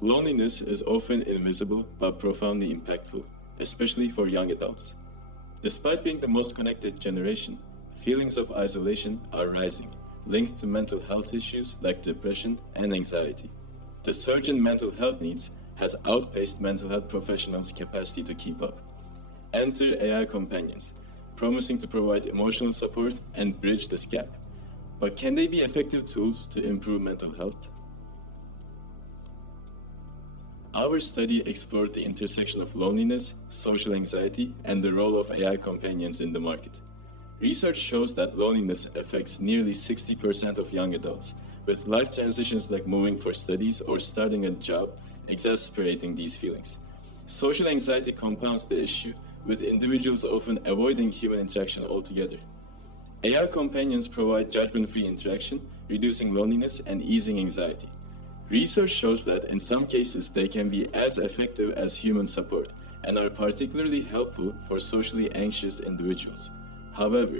Loneliness is often invisible but profoundly impactful, especially for young adults. Despite being the most connected generation, feelings of isolation are rising, linked to mental health issues like depression and anxiety. The surge in mental health needs has outpaced mental health professionals' capacity to keep up. Enter AI companions, promising to provide emotional support and bridge this gap. But can they be effective tools to improve mental health? Our study explored the intersection of loneliness, social anxiety, and the role of AI companions in the market. Research shows that loneliness affects nearly 60% of young adults, with life transitions like moving for studies or starting a job exacerbating these feelings. Social anxiety compounds the issue, with individuals often avoiding human interaction altogether. AI companions provide judgment-free interaction, reducing loneliness and easing anxiety. Research shows that in some cases they can be as effective as human support and are particularly helpful for socially anxious individuals. However,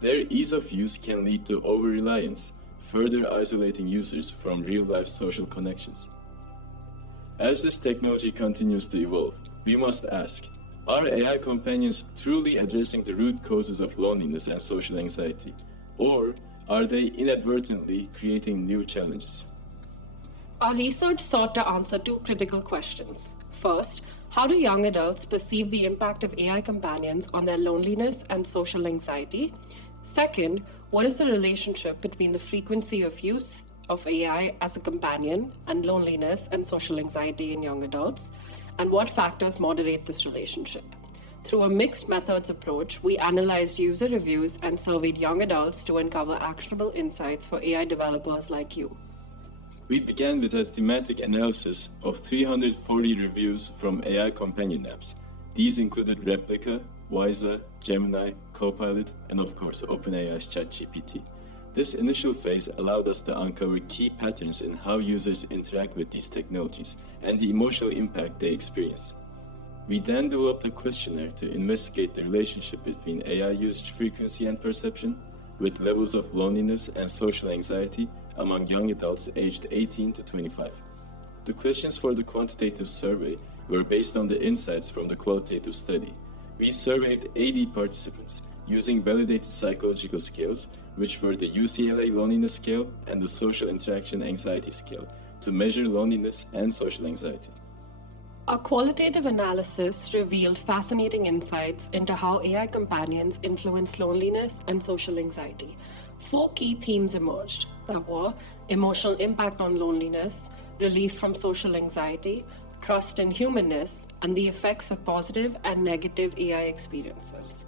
their ease of use can lead to over-reliance, further isolating users from real-life social connections. As this technology continues to evolve, we must ask, are AI companions truly addressing the root causes of loneliness and social anxiety, or are they inadvertently creating new challenges? Our research sought to answer two critical questions. First, how do young adults perceive the impact of AI companions on their loneliness and social anxiety? Second, what is the relationship between the frequency of use of AI as a companion and loneliness and social anxiety in young adults, and what factors moderate this relationship? Through a mixed methods approach, we analyzed user reviews and surveyed young adults to uncover actionable insights for AI developers like you. We began with a thematic analysis of 340 reviews from AI companion apps. These included Replika, Wyza, Gemini, Copilot, and of course OpenAI's ChatGPT. This initial phase allowed us to uncover key patterns in how users interact with these technologies and the emotional impact they experience. We then developed a questionnaire to investigate the relationship between AI usage frequency and perception, with levels of loneliness and social anxiety among young adults aged 18 to 25. The questions for the quantitative survey were based on the insights from the qualitative study. We surveyed 80 participants using validated psychological scales, which were the UCLA Loneliness Scale and the Social Interaction Anxiety Scale, to measure loneliness and social anxiety. Our qualitative analysis revealed fascinating insights into how AI companions influence loneliness and social anxiety. 4 key themes emerged that were emotional impact on loneliness, relief from social anxiety, trust in humanness, and the effects of positive and negative AI experiences.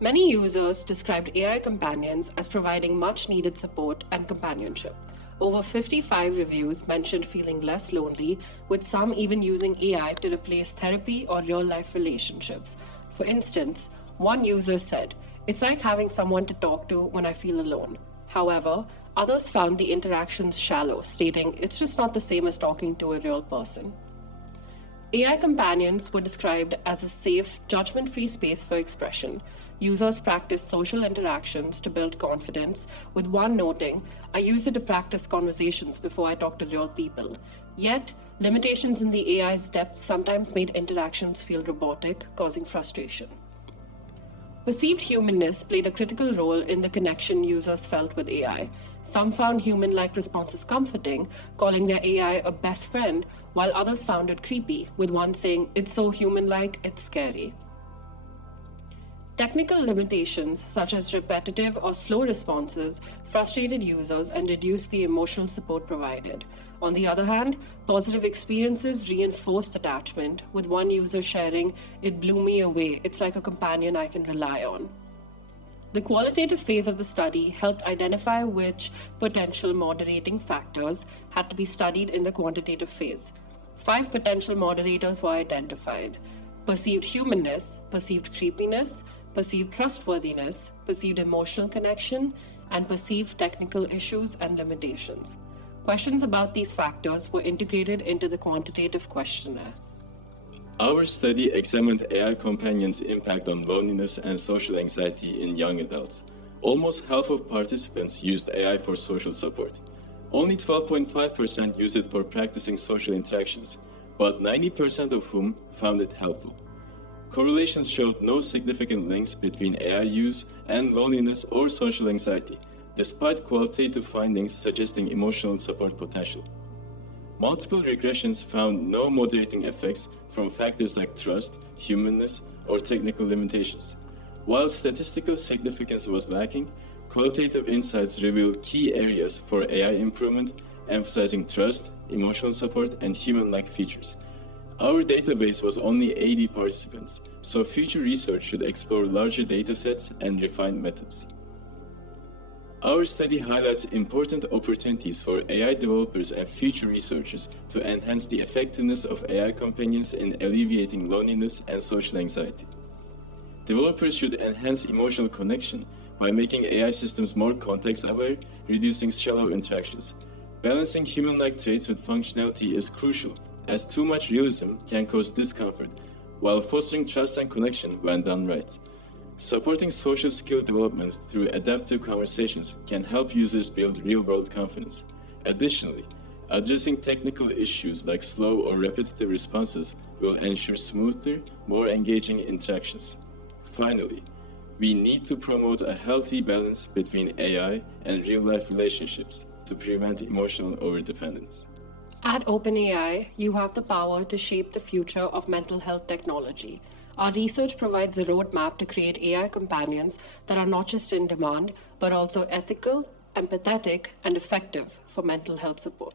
Many users described AI companions as providing much needed support and companionship. Over 55 reviews mentioned feeling less lonely, with some even using AI to replace therapy or real-life relationships. For instance, one user said, "It's like having someone to talk to when I feel alone." However, others found the interactions shallow, stating, "It's just not the same as talking to a real person." AI companions were described as a safe, judgment-free space for expression. Users practiced social interactions to build confidence, with one noting, "I use it to practice conversations before I talk to real people." Yet, limitations in the AI's depth sometimes made interactions feel robotic, causing frustration. Perceived humanness played a critical role in the connection users felt with AI. Some found human-like responses comforting, calling their AI a best friend, while others found it creepy, with one saying, "It's so human-like, it's scary." Technical limitations, such as repetitive or slow responses, frustrated users and reduced the emotional support provided. On the other hand, positive experiences reinforced attachment, with one user sharing, "It blew me away. It's like a companion I can rely on." The qualitative phase of the study helped identify which potential moderating factors had to be studied in the quantitative phase. 5 potential moderators were identified: perceived humanness, perceived creepiness, perceived trustworthiness, perceived emotional connection, and perceived technical issues and limitations. Questions about these factors were integrated into the quantitative questionnaire. Our study examined AI companions' impact on loneliness and social anxiety in young adults. Almost half of participants used AI for social support. Only 12.5% use it for practicing social interactions, but 90% of whom found it helpful. Correlations showed no significant links between AI use and loneliness or social anxiety, despite qualitative findings suggesting emotional support potential. Multiple regressions found no moderating effects from factors like trust, humanness, or technical limitations. While statistical significance was lacking, qualitative insights revealed key areas for AI improvement, emphasizing trust, emotional support, and human-like features. Our database was only 80 participants, so future research should explore larger datasets and refined methods. Our study highlights important opportunities for AI developers and future researchers to enhance the effectiveness of AI companions in alleviating loneliness and social anxiety. Developers should enhance emotional connection by making AI systems more context-aware, reducing shallow interactions. Balancing human-like traits with functionality is crucial, as too much realism can cause discomfort, while fostering trust and connection when done right. Supporting social skill development through adaptive conversations can help users build real-world confidence. Additionally, addressing technical issues like slow or repetitive responses will ensure smoother, more engaging interactions. Finally, we need to promote a healthy balance between AI and real-life relationships to prevent emotional overdependence. At OpenAI, you have the power to shape the future of mental health technology. Our research provides a roadmap to create AI companions that are not just in demand, but also ethical, empathetic, and effective for mental health support.